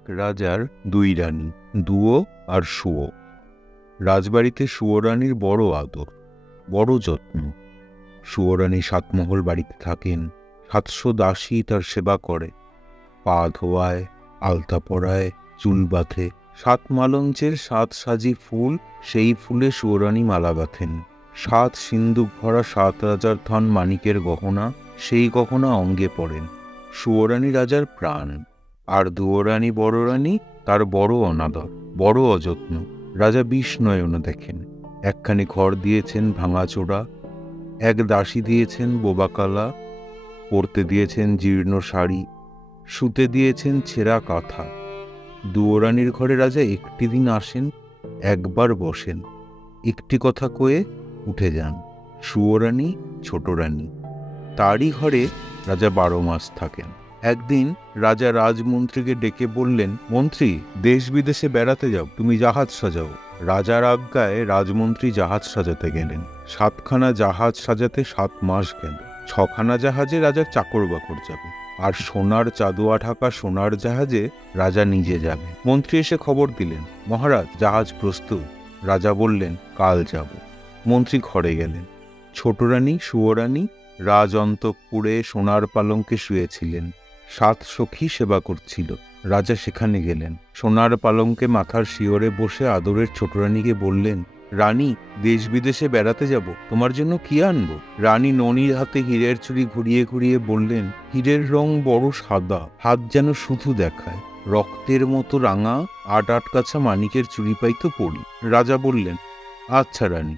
এক রাজার দুই রানী, দুয়ো আর শুয়ো। রাজবাড়িতে শুয়ো রানীর বড় আদর, বড় যত্ন। শুয়ো রানী সাতমহল বাড়িতে থাকেন। 700 দাসী তার সেবা করে, পা ধোয়ায়, আলতা পরায়, চুল বাঁধে। 7 মালঞ্চের 7 সাজি ফুল, সেই ফুলে শুয়ো রানী মালা গাঁথেন। 7 সিন্দুক ভরা 7 রাজার ধন মানিকের গহনা, সেই গহনা অঙ্গে পড়েন। শুয়ো রানী রাজার প্রাণ, আর দুয়ো রানী বড় রানী তার বড় অনাদর, বড় অযত্ন। রাজা 20 নয়ন দেখেন। একখানি ঘর দিয়েছেন ভাঙাচোরা, এক দাসী দিয়েছেন বোবাকালা, পরতে দিয়েছেন জীর্ণ শাড়ি, শুতে দিয়েছেন ছেঁড়া কাঁথা। দুয়ো রানীর ঘরে রাজা একটি দিন আসেন, একবার বসেন, একটি কথা কয়ে উঠে যান। শুয়ো রানী ছোট রানী, তারই ঘরে রাজা 12 মাস থাকেন। একদিন রাজা রাজমন্ত্রীকে ডেকে বললেন, মন্ত্রী, দেশ বিদেশে বেড়াতে যাও, তুমি জাহাজ সাজাও। রাজার আজ্ঞায় রাজমন্ত্রী জাহাজ সাজাতে গেলেন। 7খানা জাহাজ সাজাতে 7 মাস গেল। 6খানা জাহাজে রাজার চাকর বাকর যাবে, আর সোনার চাঁদোয়া ঢাকা সোনার জাহাজে রাজা নিজে যাবে। মন্ত্রী এসে খবর দিলেন, মহারাজ, জাহাজ প্রস্তুত। রাজা বললেন, কাল যাব। মন্ত্রী ঘরে গেলেন। ছোট রানী শুয়ো রানী রাজ অন্তঃপুরে সোনার পালঙ্কে শুয়েছিলেন। 7 সখী সেবা করছিল। রাজা সেখানে গেলেন। সোনার পালঙ্কে মাথার শিয়রে বসে আদরের ছোট রানীকে বললেন, রানী, দেশ বিদেশে বেড়াতে যাব, তোমার জন্য কি আনবো? রানী ননির হাতে হীরের চুড়ি ঘুরিয়ে ঘুরিয়ে বললেন, হীরের রং বড় সাদা, হাত যেন শুধু দেখায়, রক্তের মতো রাঙা, 8 কাছা মানিকের চুড়ি পাই তো পড়ি। রাজা বললেন, আচ্ছা রানী,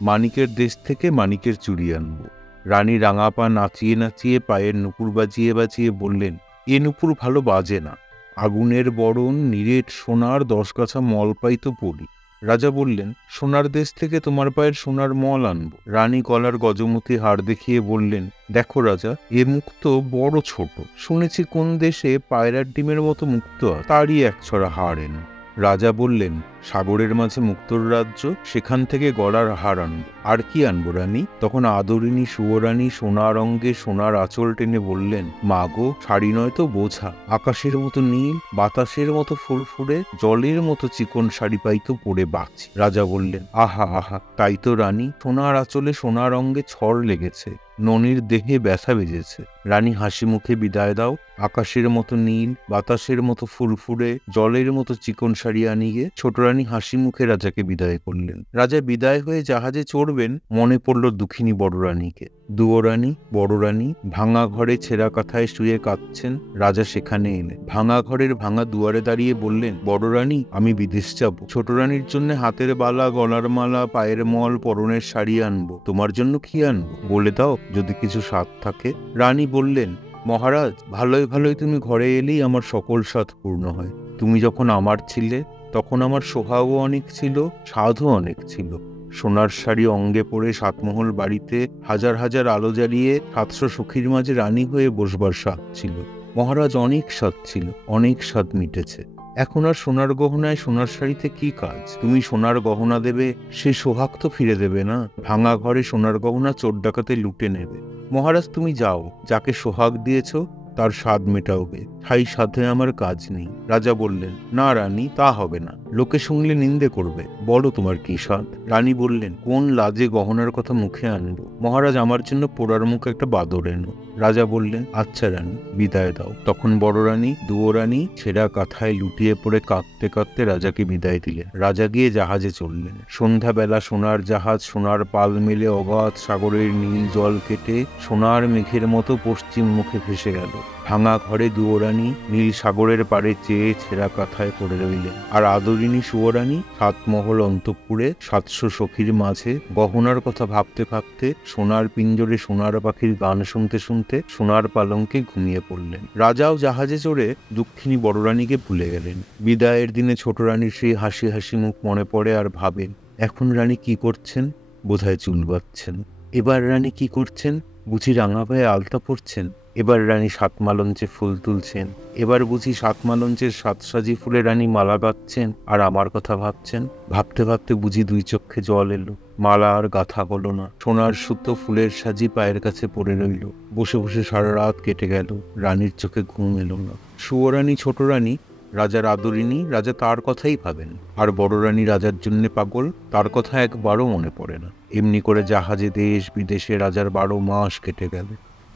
মানিকের দেশ থেকে মানিকের চুড়ি আনবো। রানী রাঙা পা নাচিয়ে নাচিয়ে পায়ের নুপুর বাজিয়ে বাজিয়ে বললেন, এ নুপুর ভালো বাজে না, আগুনের বরণ নিরেট সোনার 10 কাছা মল পাই তো পড়ি। রাজা বললেন, সোনার দেশ থেকে তোমার পায়ের সোনার মল আনবো। রানী গলার গজমতি হার দেখিয়ে বললেন, দেখো রাজা, এ মুক্ত বড় ছোট, শুনেছি কোন দেশে পায়রার ডিমের মতো মুক্ত আছে, তারই 1 ছড়া হার এনো। রাজা বললেন, সাগরের মাঝে মুক্তোর রাজ্য, সেখান থেকে গলার হার আনবো। আর কি আনবো রানী? তখন আদরিনী শুয়ো রানী সোনার অঙ্গে সোনার আঁচল টেনে বললেন, মা গো, শাড়ি নয় তো বোঝা, আকাশের মতো নীল, বাতাসের মতো ফুরফুরে, জলের মতো চিকন শাড়ি পাই তো পরে বাঁচি। রাজা বললেন, আহা আহা, তাই তো রানী, সোনার আঁচলে সোনার অঙ্গে ছড় লেগেছে, ননির দেহে ব্যথা বেজেছে। রানী হাসি মুখে বিদায় দাও। আকাশের মতো নীল, বাতাসের মতো ফুরফুরে, জলের মতো চিকন শাড়ি আনিয়ে ছোট রানী হাসি মুখে রাজাকে বিদায় করলেন। রাজা বিদায় হয়ে জাহাজে চড়বেন, মনে পড়ল দুঃখিনী বড় রানীকে। দুয়ো রানী বড় রানী ভাঙা ঘরে ছেঁড়া কাঁথায় শুয়ে কাঁদছেন। রাজা সেখানে এলেন। ভাঙা ঘরের ভাঙা দুয়ারে দাঁড়িয়ে বললেন, বড় রানী, আমি বিদেশ যাব। ছোট রানীর জন্য হাতের বালা, গলার মালা, পায়ের মল, পরনের শাড়ি আনবো। তোমার জন্য কি আনবো বলে দাও, যদি কিছু স্বাদ থাকে। রানী বললেন, মহারাজ, ভালোই ভালোই তুমি ঘরে এলেই আমার সকল স্বাদ পূর্ণ হয়। তুমি যখন আমার ছিলে, তখন আমার সোহাগও অনেক ছিল, স্বাদও অনেক ছিল। সোনার শাড়ি অঙ্গে পরে 7 মহল বাড়িতে হাজার হাজার আলো জ্বালিয়ে 700 সখীর মাঝে রানী হয়ে বসবার স্বাদ ছিল। মহারাজ, অনেক স্বাদ ছিল, অনেক স্বাদ মিটেছে। এখন আর সোনার গহনায় সোনার শাড়িতে কি কাজ? তুমি সোনার গহনা দেবে, সে সোহাগ তো ফিরে দেবে না। ভাঙা ঘরে সোনার গহনা চোর ডাকাতে লুটে নেবে। মহারাজ, তুমি যাও, যাকে সোহাগ দিয়েছ তার স্বাদ মেটাওবে, তাই সাথে আমার কাজ নেই। রাজা বললেন, না রানী, তা হবে না, লোকে শুনলে নিন্দে করবে, বলো তোমার কি স্বাদ। রানী বললেন, কোন লাজে গহনার কথা মুখে আনবো? মহারাজ, আমার জন্য পোড়ার মুখে একটা বাদর এনো। রাজা বললেন, আচ্ছা রানী, বিদায় দাও। তখন বড় রানী দুয়ো রানী ছেঁড়া কাঁথায় লুটিয়ে পড়ে কাঁদতে কাঁদতে রাজাকে বিদায় দিলেন। রাজা গিয়ে জাহাজে চললেন। সন্ধ্যাবেলা সোনার জাহাজ সোনার পাল মেলে অগাধ সাগরের নীল জল কেটে সোনার মেঘের মতো পশ্চিম মুখে ভেসে গেল। ভাঙা ঘরে দুয়ো রানী নীল সাগরের পাড়ে চেয়ে ছেঁড়া কাঁথায় পড়ে রইলেন। আর আদরিনী শুয়ো রানী 7 মহল অন্তঃপুরে 700 সখীর মাঝে গহনার কথা ভাবতে ভাবতে, সোনার পিঞ্জরে সোনার পাখির গান শুনতে শুনতে সোনার পালঙ্কে ঘুমিয়ে পড়লেন। রাজাও জাহাজে চড়ে দুঃখিনী বড় রানীকে ভুলে গেলেন। বিদায়ের দিনে ছোট রানীর সেই হাসি হাসি মুখ মনে পড়ে, আর ভাবেন, এখন রানী কি করছেন? বোধহয় চুল বাঁধছেন। এবার রানী কি করছেন? বুঝি রাঙা পায়ে আলতা পরছেন। এবার রানী 7 মালঞ্চে ফুল তুলছেন। এবার বুঝি 7 মালঞ্চের 7 সাজি ফুলে রানী মালা গাঁথছেন আর আমার কথা ভাবছেন। ভাবতে ভাবতে বুঝি 2 চক্ষে জল এলো। মালা আর গাঁথা হলো না। সোনার সুতো ফুলের সাজি পায়ের কাছে পড়ে রইল। বসে বসে সারা রাত কেটে গেল। রানীর চোখে ঘুম এলো না। শুয়ো রানী ছোট রানী রাজার আদরিনী, রাজা তার কথাই ভাবেন। আর বড় রানী রাজার জন্য পাগল, তার কথা একবারও মনে পড়ে না। এমনি করে জাহাজে দেশ বিদেশে রাজার 12 মাস কেটে গেল।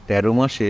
13 মাসে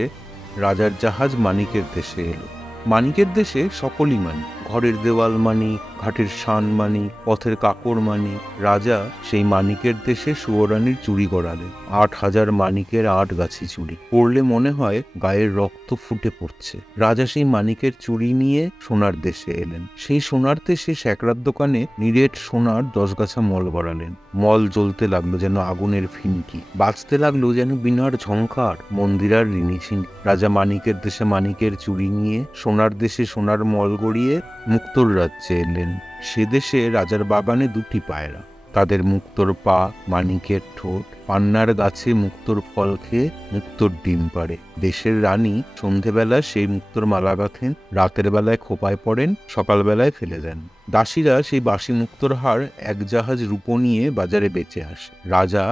রাজার জাহাজ মানিকের দেশে এলো। মানিকের দেশে সকলই মানি, ঘরের দেওয়াল মানি, ঘাটের শান মানি, পথের কাকর মানি। রাজা সেই মানিকের দেশে সুয়োরানীর চুড়ি গড়ালেন। 8,000 মানিকের 8 গাছি চুড়ি পড়লে মনে হয় গায়ের রক্ত ফুটে পড়ছে। রাজা সেই মানিকের চুড়ি নিয়ে সোনার দেশে এলেন। সেই সোনার দেশে স্যাকরার দোকানে নিরেট সোনার 10 গাছা মল গড়ালেন। মল জ্বলতে লাগলো যেন আগুনের ফিনকি, বাজতে লাগলো যেন বিনার ঝংকার, মন্দিরার রিনিঝিনি। রাজা মানিকের দেশে মানিকের চুড়ি নিয়ে সোনার দেশে সোনার মল গড়িয়ে মুক্তোর রাজ্যে এলেন। সে দেশে রাজার বাগানে 2টি পায়রা, তাদের মুক্তোর পা, মানিকের ঠোঁট, পান্নার গাছে মুক্তোর ফল খেয়ে মুক্তোর ডিম পাড়ে। দেশের রানী সন্ধেবেলা সেই মুক্তোর মালা গাঁথেন, রাতের বেলায় খোপায় পড়েন, সকালবেলায় ফেলে দেন। দাসীরা সেই বাসি মুক্তোর হার 1 জাহাজ রূপো নিয়ে বাজারে বেচে আসে। রাজা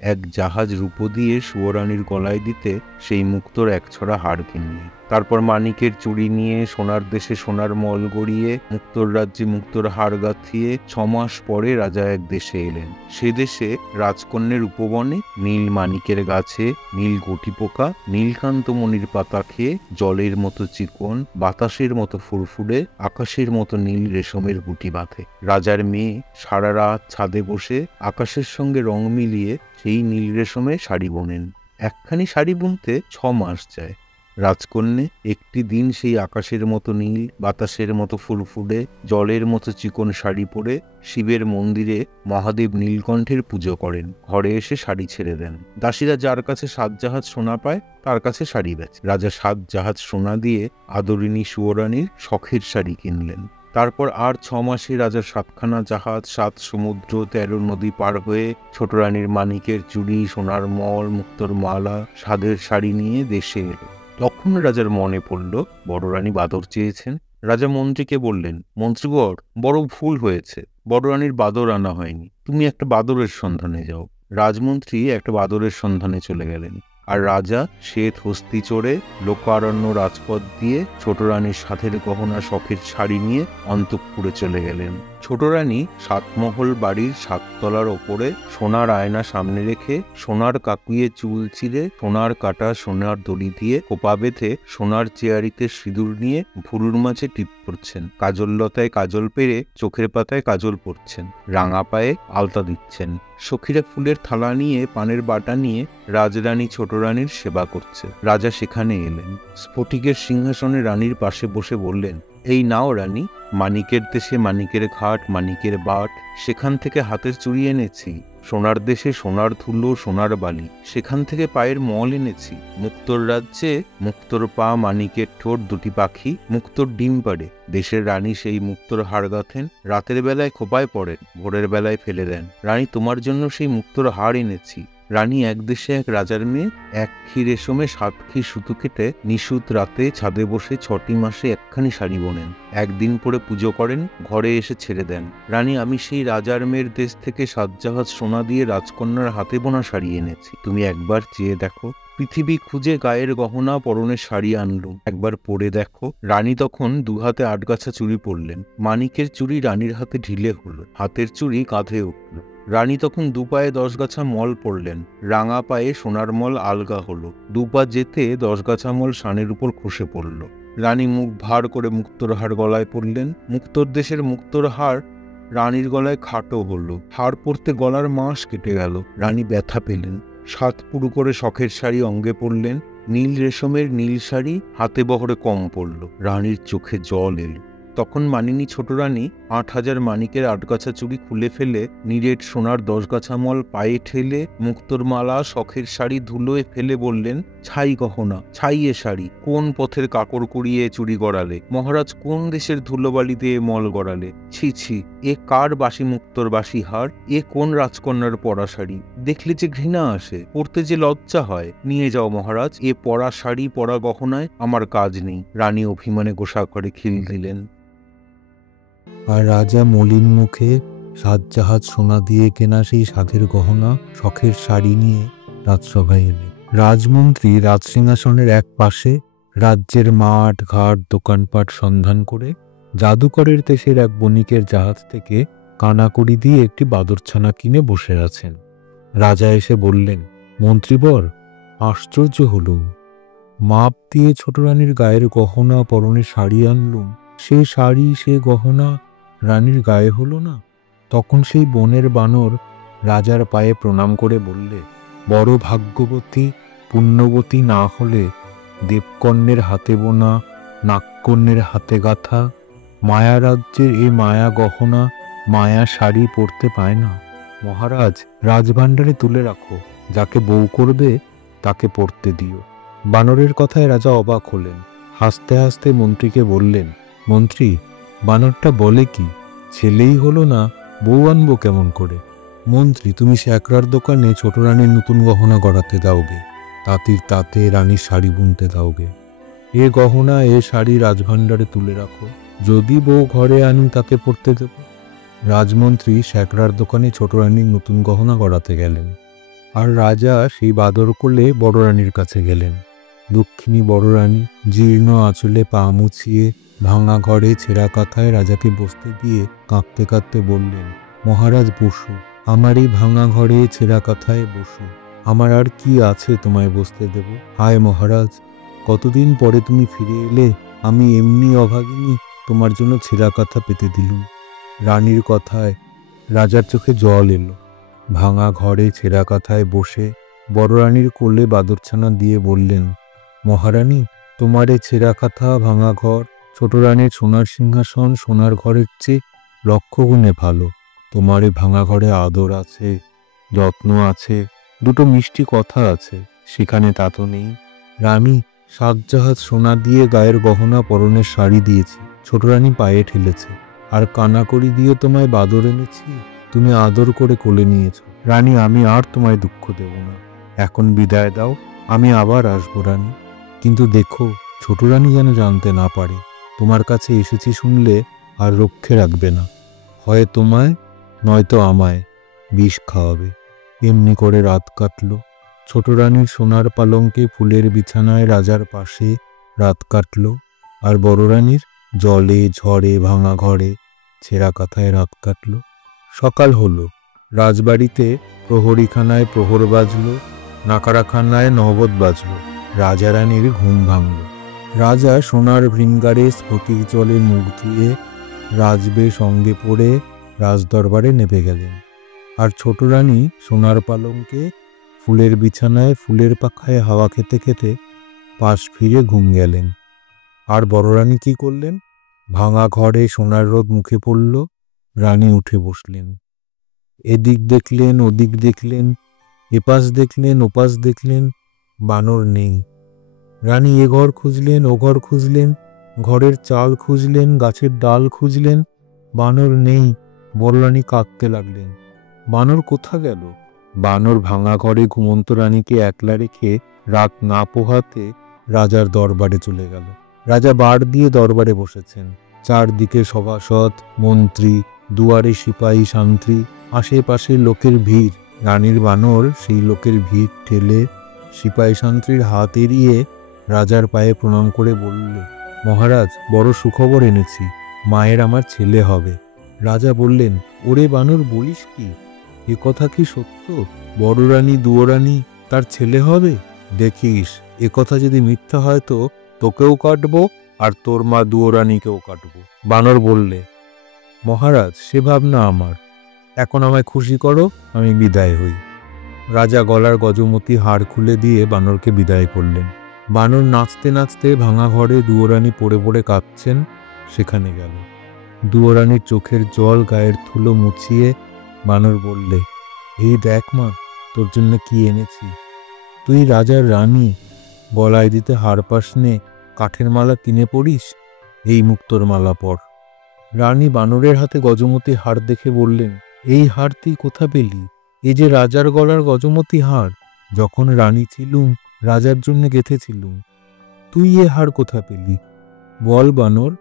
1 জাহাজ রূপো দিয়ে সুয়োরানীর গলায় দিতে সেই মুক্তোর 1 ছড়া হার কিনলেন। তারপর মানিকের চুড়ি নিয়ে সোনার দেশে সোনার মল গড়িয়ে মুক্তোর রাজ্যে মুক্তোর হার গাঁথিয়ে 6 মাস পরে রাজা এক দেশে এলেন। সে দেশে রাজকন্যের উপবনে নীল মানিকের গাছে নীল গটি পোকা নীলকান্তমণির পাতা খেয়ে জলের মতো চিকন, বাতাসের মতো ফুরফুরে, আকাশের মতো নীল রেশমের গুটি বাঁধে। রাজার মেয়ে সারা রাত ছাদে বসে আকাশের সঙ্গে রং মিলিয়ে সেই নীল রেশমে শাড়ি বোনেন। একখানি শাড়ি বুনতে 6 মাস যায়। রাজকন্যে একটি দিন সেই আকাশের মতো নীল, বাতাসের মতো ফুরফুরে, জলের মতো চিকন শাড়ি পরে শিবের মন্দিরে মহাদেব নীলকণ্ঠের পুজো করেন। ঘরে এসে শাড়ি ছেড়ে দেন। দাসীরা যার কাছে 7 জাহাজ সোনা পায় তার কাছে শাড়ি বেচে। রাজা 7 জাহাজ সোনা দিয়ে আদরিনী সুয়োরানীর শখের শাড়ি কিনলেন। তারপর আর 6 মাসে রাজার 7খানা জাহাজ 7 সমুদ্র 13 নদী পার হয়ে ছোট রানীর মানিকের চুড়ি, সোনার মল, মুক্তোর মালা, সাদের শাড়ি নিয়ে দেশে এলো। তখন রাজার মনে পড়ল বড় রানী বাদর চেয়েছেন। রাজা মন্ত্রীকে বললেন, মন্ত্রীবর, বড় ভুল হয়েছে, বড় রানীর বাদর আনা হয়নি, তুমি একটা বাদরের সন্ধানে যাও। রাজমন্ত্রী একটা বাদরের সন্ধানে চলে গেলেন। আর রাজা শ্বেত হস্তি চড়ে লোকারণ্য রাজপথ দিয়ে ছোট রানীর সাথের গহনা শখের শাড়ি নিয়ে অন্তঃপুরে চলে গেলেন। ছোট রানী 7 মহল বাড়ির 7 তলার ওপরে সোনার আয়না সামনে রেখে সোনার কাকুয়ে চুল চিরে সোনার কাটা সোনার দড়ি দিয়ে কোপা বেঁধে সোনার চেয়ারিতে সিঁদুর নিয়ে ভুরুর মাঝে টিপ পড়ছেন। কাজল লতায় কাজল পেরে চোখের পাতায় কাজল পড়ছেন। রাঙা পায়ে আলতা দিচ্ছেন। সখীরা ফুলের থালা নিয়ে পানের বাটা নিয়ে রাজরানী ছোট রানীর সেবা করছে। রাজা সেখানে এলেন। স্ফটিকের সিংহাসনে রানীর পাশে বসে বললেন, এই নাও রানী, মানিকের দেশে মানিকের ঘাট, মানিকের বাট, সেখান থেকে হাতের চুড়ি এনেছি। সোনার দেশে সোনার ধুলো, সোনার বালি, সেখান থেকে পায়ের মল এনেছি। মুক্তোর রাজ্যে মুক্তোর পা, মানিকের ঠোঁট, 2টি পাখি মুক্তোর ডিম পাড়ে। দেশের রানী সেই মুক্তোর হার গাঁথেন, রাতের বেলায় খোপায় পড়েন, ভোরের বেলায় ফেলে দেন। রানী, তোমার জন্য সেই মুক্তোর হার এনেছি। রানী এক দেশে এক রাজার মেয়ে 1 খি রেশমে 7 খি সুতো কেটে নিশুত রাতে ছাদে বসে 6টি মাসে একখানি শাড়ি বোনেন। একদিন পরে পুজো করেন, ঘরে এসে ছেড়ে দেন। রানী, আমি সেই রাজার মেয়ের দেশ থেকে 7 জাহাজ সোনা দিয়ে রাজকন্যার হাতে বোনা শাড়ি এনেছি। তুমি একবার চেয়ে দেখো। পৃথিবী খুঁজে গায়ের গহনা পরনের শাড়ি আনলুম, একবার পরে দেখো। রানী তখন 2 হাতে 8 গাছা চুড়ি পরলেন। মানিকের চুড়ি রানীর হাতে ঢিলে হলো, হাতের চুড়ি কাঁধে উঠল। রানী তখন 2 পায়ে 10 গাছা মল পরলেন। রাঙা পায়ে সোনার মল আলগা হলো। 2 পা যেতে 10 গাছা মল শানের উপর খসে পড়ল। রানী মুখ ভার করে মুক্তোর হার গলায় পরলেন। মুক্তোর দেশের মুক্তোর হার রানীর গলায় খাটো হলো। হার পরতে গলার মাস কেটে গেল। রানী ব্যথা পেলেন। 7 পুরু করে শখের শাড়ি অঙ্গে পরলেন। নীল রেশমের নীল শাড়ি হাতে বহরে কম পড়ল। রানীর চোখে জল এলো। তখন মানিনী ছোট রানী 8,000 মানিকের 8 গাছা চুড়ি খুলে ফেলে নিরেট সোনার 10 গাছা মল পায়ে ঠেলে মুক্তোর মালা শখের শাড়ি ধুলোয় ফেলে বললেন, ছাই গহনা, ছাই এ শাড়ি, কোন পথের কাকর কুড়িয়ে চুড়ি গড়ালে? মহারাজ, কোন দেশের ধুলোবালি দিয়ে মল গড়ালে? ছি ছি, এ কার বাসি মুক্তোর বাসি হার? এ কোন রাজকন্যার পরা শাড়ি? দেখলে যে ঘৃণা আসে, পরতে যে লজ্জা হয়। নিয়ে যাও মহারাজ, এ পরা শাড়ি পরা গহনায় আমার কাজ নেই। রানী অভিমানে গোসা করে খিল দিলেন। আর রাজা মলিন মুখে 7 জাহাজ সোনা দিয়ে কেনা সেই সাধের গহনা শখের শাড়ি নিয়ে রাজসভায় এলেন। রাজমন্ত্রী রাজসিংহাসনের এক পাশে রাজ্যের মাঠ ঘাট দোকানপাট সন্ধান করে জাদুকরের দেশের এক বণিকের জাহাজ থেকে কানাকড়ি দিয়ে একটি বাদরছানা কিনে বসে আছেন। রাজা এসে বললেন, মন্ত্রীবর, আশ্চর্য হল, মাপ দিয়ে ছোট রানীর গায়ের গহনা, পরনের শাড়ি আনলুম, সে শাড়ি সে গহনা রানীর গায়ে হলো না। তখন সেই বনের বানর রাজার পায়ে প্রণাম করে বললে, বড় ভাগ্যবতী পুণ্যবতী না হলে দেবকন্যের হাতে বোনা, নাগকন্যের হাতে গাঁথা মায়া রাজ্যের এ মায়া গহনা, মায়া শাড়ি পরতে পায় না। মহারাজ, রাজভাণ্ডারে তুলে রাখো, যাকে বউ করবে তাকে পরতে দিও। বানরের কথায় রাজা অবাক হলেন। হাসতে হাসতে মন্ত্রীকে বললেন, মন্ত্রী, বানরটা বলে কি? ছেলেই হলো না, বউ আনবো কেমন করে? মন্ত্রী, তুমি শ্যাকরার দোকানে ছোট রানীর নতুন গহনা গড়াতে দাওগে, তাঁতির তাঁতে রানীর শাড়ি বুনতে দাওগে। এ গহনা এ শাড়ি রাজভাণ্ডারে তুলে রাখো, যদি বউ ঘরে আনি তাকে পরতে দেব। রাজমন্ত্রী শ্যাকরার দোকানে ছোট রানীর নতুন গহনা গড়াতে গেলেন, আর রাজা সেই বাদর কোলে বড় রানীর কাছে গেলেন। দক্ষিণী বড় রানী জীর্ণ আঁচলে পা মুছিয়ে ভাঙা ঘরে ছেঁড়া কাঁথায় রাজাকে বসতে দিয়ে কাঁদতে কাঁদতে বললেন, মহারাজ বসু, আমার এই ভাঙা ঘরে ছেঁড়া কাঁথায় বসু, আমার আর কি আছে তোমায় বসতে দেব? হায় মহারাজ, কতদিন পরে তুমি ফিরে এলে, আমি এমনি অভাগিনী তোমার জন্য ছেঁড়া কাঁথা পেতে দিলুম। রানীর কথায় রাজার চোখে জল এলো। ভাঙা ঘরে ছেঁড়া কাঁথায় বসে বড় রানীর কোলে বাদরছানা দিয়ে বললেন, মহারানী, তোমার এ ছেঁড়া কাঁথা, ভাঙা ঘর, ছোট রানীর সোনার সিংহাসন সোনার ঘরের চেয়ে লক্ষ গুণে ভালো। তোমার এ ভাঙা ঘরে আদর আছে, যত্ন আছে, দুটো মিষ্টি কথা আছে, সেখানে তা তো নেই। রানী, 7 জাহাজ সোনা দিয়ে গায়ের গহনা, পরনের শাড়ি দিয়েছি, ছোট রানী পায়ে ঠেলেছে, আর কানাকড়ি দিয়ে তোমায় বাদর এনেছি, তুমি আদর করে কোলে নিয়েছ। রানী, আমি আর তোমায় দুঃখ দেব না, এখন বিদায় দাও, আমি আবার আসবো রানী। কিন্তু দেখো, ছোট রানী যেন জানতে না পারে, তোমার কাছে এসেছি শুনলে আর রক্ষে রাখবে না, হয় তোমায় নয়তো আমায় বিষ খাওয়াবে। এমনি করে রাত কাটল। ছোট রানীর সোনার পালঙ্কে ফুলের বিছানায় রাজার পাশে রাত কাটল, আর বড় রানীর জলে ঝড়ে ভাঙা ঘরে ছেঁড়া কাঁথায় রাত কাটল। সকাল হলো। রাজবাড়িতে প্রহরীখানায় প্রহর বাজল, নাকারাখানায় নহবত বাজল। রাজা রানীর ঘুম ভাঙল। রাজা সোনার ভৃঙ্গারে স্ফটিক জলে মুখ ধুয়ে রাজবেশ অঙ্গে পড়ে রাজদরবারে নেমে গেলেন। আর ছোট রানী সোনার পালঙ্কে ফুলের বিছানায় ফুলের পাখায় হাওয়া খেতে খেতে পাশ ফিরে ঘুম গেলেন। আর বড় রানী কি করলেন? ভাঙা ঘরে সোনার রোদ মুখে পড়ল। রানী উঠে বসলেন। এদিক দেখলেন, ওদিক দেখলেন, এপাশ দেখলেন, ওপাশ দেখলেন, বানর নেই। রানী এ ঘর খুঁজলেন, ও ঘর খুঁজলেন, ঘরের চাল খুঁজলেন, গাছের ডাল খুঁজলেন, বানর নেই। বড় রানী কাঁদতে লাগলেন, বানর কোথা গেল? বানর ভাঙা ঘরে ঘুমন্ত রানীকে একলা রেখে রাত না পোহাতে রাজার দরবারে চলে গেল। রাজা বার দিয়ে দরবারে বসেছেন। চারদিকে সভাসদ, মন্ত্রী, দুয়ারে সিপাহী সান্ত্রী, আশেপাশে লোকের ভিড়। রানীর বানর সেই লোকের ভিড় ঠেলে সিপাহী সান্ত্রীর হাত এড়িয়ে রাজার পায়ে প্রণাম করে বললে, মহারাজ, বড় সুখবর এনেছি, মায়ের আমার ছেলে হবে। রাজা বললেন, ওরে বানর, বলিস কি? এ কথা কি সত্য? বড় রানী দুয়োরানী তার ছেলে হবে? দেখিস, এ কথা যদি মিথ্যা হয় তো তোকেও কাটবো, আর তোর মা দুয়োরানীকেও কাটবো। বানর বললে, মহারাজ, সে ভাবনা আমার, এখন আমায় খুশি করো, আমি বিদায় হই। রাজা গলার গজমতি হাড় খুলে দিয়ে বানরকে বিদায় করলেন। বানর নাচতে নাচতে ভাঙা ঘরে দুয়োরানী পড়ে পড়ে কাঁদছেন সেখানে গেল। দুয়োরানীর চোখের জল গায়ের ধুলো মুছিয়ে বানর বললে, এই দেখ মা, তোর জন্য কি এনেছি। তুই রাজার রানী, গলায় দিতে হার পাস নে, কাঠের মালা কিনে পড়িস, এই মুক্তোর মালা পর। রানী বানরের হাতে গজমতি হার দেখে বললেন, এই হার তুই কোথা পেলি? এ যে রাজার গলার গজমতি হার, যখন রানী ছিলুম রাজার জন্য গেঁথেছিলুম। তুই এ হার কোথা পেলি? বল বানর,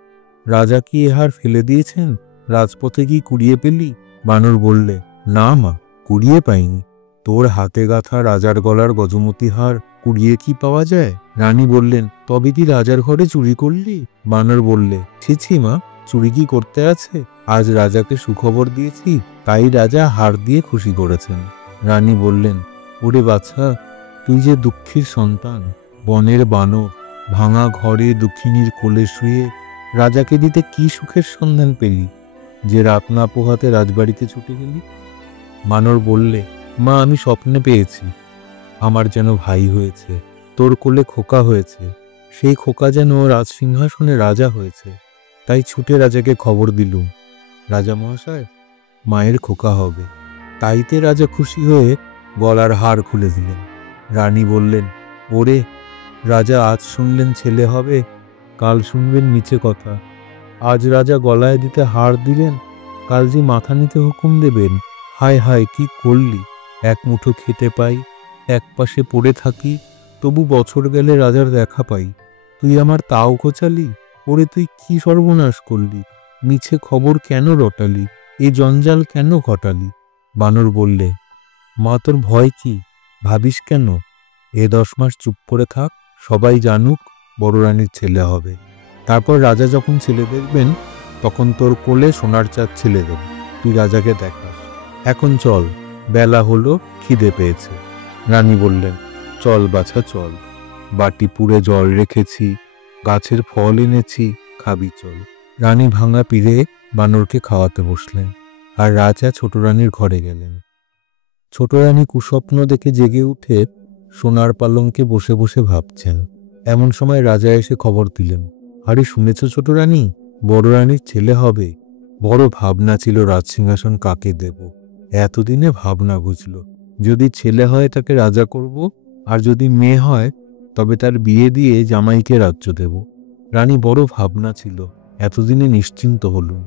রাজা কি এ হার ফেলে দিয়েছেন? রাজপথে কি কুড়িয়ে পেলি? বানর বললে, না মা, কুড়িয়ে পাইনি। তোর হাতে গাঁথা রাজার গলার গজমতি হার কুড়িয়ে কি পাওয়া যায়? রানী বললেন, তবে তুই রাজার ঘরে চুরি করলি? বানর বললে, ছি ছি মা, চুরি কি করতে আছে? আজ রাজাকে সুখবর দিয়েছি, তাই রাজা হার দিয়ে খুশি করেছেন। রানী বললেন, ওরে বাছা, তুই যে দুঃখীর সন্তান, বনের বানর, ভাঙা ঘরে দুঃখিনীর কোলে শুয়ে রাজাকে দিতে কি সুখের সন্ধান পেলি যে রাত না পোহাতে রাজবাড়িতে ছুটে গেলি? বানর বললে, মা, আমি স্বপ্নে পেয়েছি আমার যেন ভাই হয়েছে, তোর কোলে খোকা হয়েছে, সেই খোকা যেন রাজসিংহাসনে রাজা হয়েছে, তাই ছুটে রাজাকে খবর দিলুম, রাজা মহাশয়, মায়ের খোকা হবে। তাইতে রাজা খুশি হয়ে গলার হার খুলে দিলেন। রানী বললেন, ওরে রাজা, আজ শুনলেন ছেলে হবে, কাল শুনবেন মিছে কথা। আজ রাজা গলায় দিতে হার দিলেন, কাল যে মাথা নিতে হুকুম দেবেন। হায় হায়, কি করলি! এক মুঠো খেতে পাই, এক পাশে পড়ে থাকি, তবু বছর গেলে রাজার দেখা পাই। তুই আমার তাও খোঁচালি? ওরে, তুই কি সর্বনাশ করলি! মিছে খবর কেন রটালি? এ জঞ্জাল কেন ঘটালি? বানর বললে, মা, তোর ভয় কি? ভাবিস কেন? এ 10 মাস চুপ করে থাক, সবাই জানুক বড় রানীর ছেলে হবে। তারপর রাজা যখন ছেলে দেখবেন, তখন তোর কোলে সোনার চাঁদ ছেলে দেব, তুই রাজাকে দেখাস। এখন চল, বেলা হলো, খিদে পেয়েছে। রানী বললেন, চল বাছা চল, বাটি পুড়ে জল রেখেছি, গাছের ফল এনেছি, খাবি চল। রানী ভাঙা পিড়ে বানরকে খাওয়াতে বসলেন, আর রাজা ছোট রানীর ঘরে গেলেন। ছোট রানী কুস্বপ্ন দেখে জেগে উঠে সোনার পালঙ্কে বসে বসে ভাবছেন। এমন সময় রাজা এসে খবর দিলেন, আরে শুনেছ ছোট রানী, বড় রানীর ছেলে হবে। বড় ভাবনা ছিল রাজসিংহাসন কাকে দেব। এতদিনে ভাবনা বুঝল, যদি ছেলে হয় তাকে রাজা করব, আর যদি মেয়ে হয় তবে তার বিয়ে দিয়ে জামাইকে রাজ্য দেব। রানী বড় ভাবনা ছিল, এতদিনে নিশ্চিন্ত হলুম।